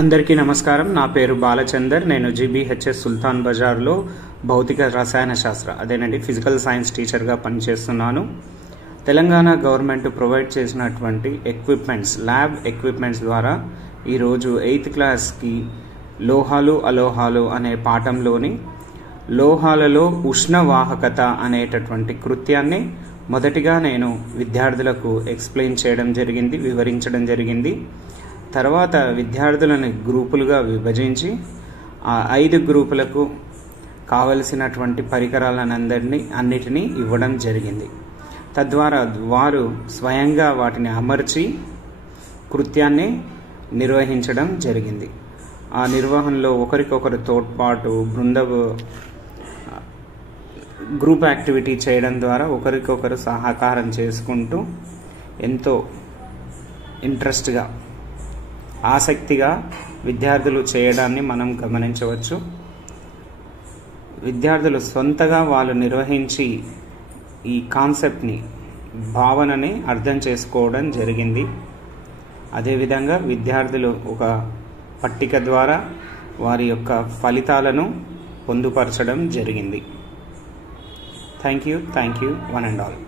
అందరికీ నమస్కారం. నా పేరు బాలచందర్. నేను జీబీహెచ్ఎస్ సుల్తాన్ బజార్లో భౌతిక రసాయన శాస్త్ర అదేనండి ఫిజికల్ సైన్స్ టీచర్గా పనిచేస్తున్నాను. తెలంగాణ గవర్నమెంట్ ప్రొవైడ్ చేసినటువంటి ల్యాబ్ ఎక్విప్మెంట్స్ ద్వారా ఈరోజు 8th క్లాస్కి లోహాలు అలోహాలు అనే పాఠంలోని లోహాలలో ఉష్ణవాహకత అనేటటువంటి కృత్యాన్ని మొదటిగా నేను విద్యార్థులకు ఎక్స్ప్లెయిన్ చేయడం జరిగింది, వివరించడం జరిగింది. తర్వాత విద్యార్థులను గ్రూపులుగా విభజించి ఆ 5 గ్రూపులకు కావలసినటువంటి పరికరాలన్నిటినీ ఇవ్వడం జరిగింది. తద్వారా వారు స్వయంగా వాటిని అమర్చి కృత్యాన్ని నిర్వహించడం జరిగింది. ఆ నిర్వహణలో ఒకరికొకరు తోడ్పాటు, గ్రూప్ యాక్టివిటీ చేయడం ద్వారా ఒకరికొకరు సహకారం చేసుకుంటూ ఎంతో ఇంట్రెస్ట్గా, ఆసక్తిగా విద్యార్థులు చేయడాన్ని మనం గమనించవచ్చు. విద్యార్థులు సొంతగా వాళ్ళు నిర్వహించి ఈ కాన్సెప్ట్ని, భావనని అర్థం చేసుకోవడం జరిగింది. అదేవిధంగా విద్యార్థులు ఒక పట్టిక ద్వారా వారి యొక్క ఫలితాలను పొందుపరచడం జరిగింది. Thank you one and all.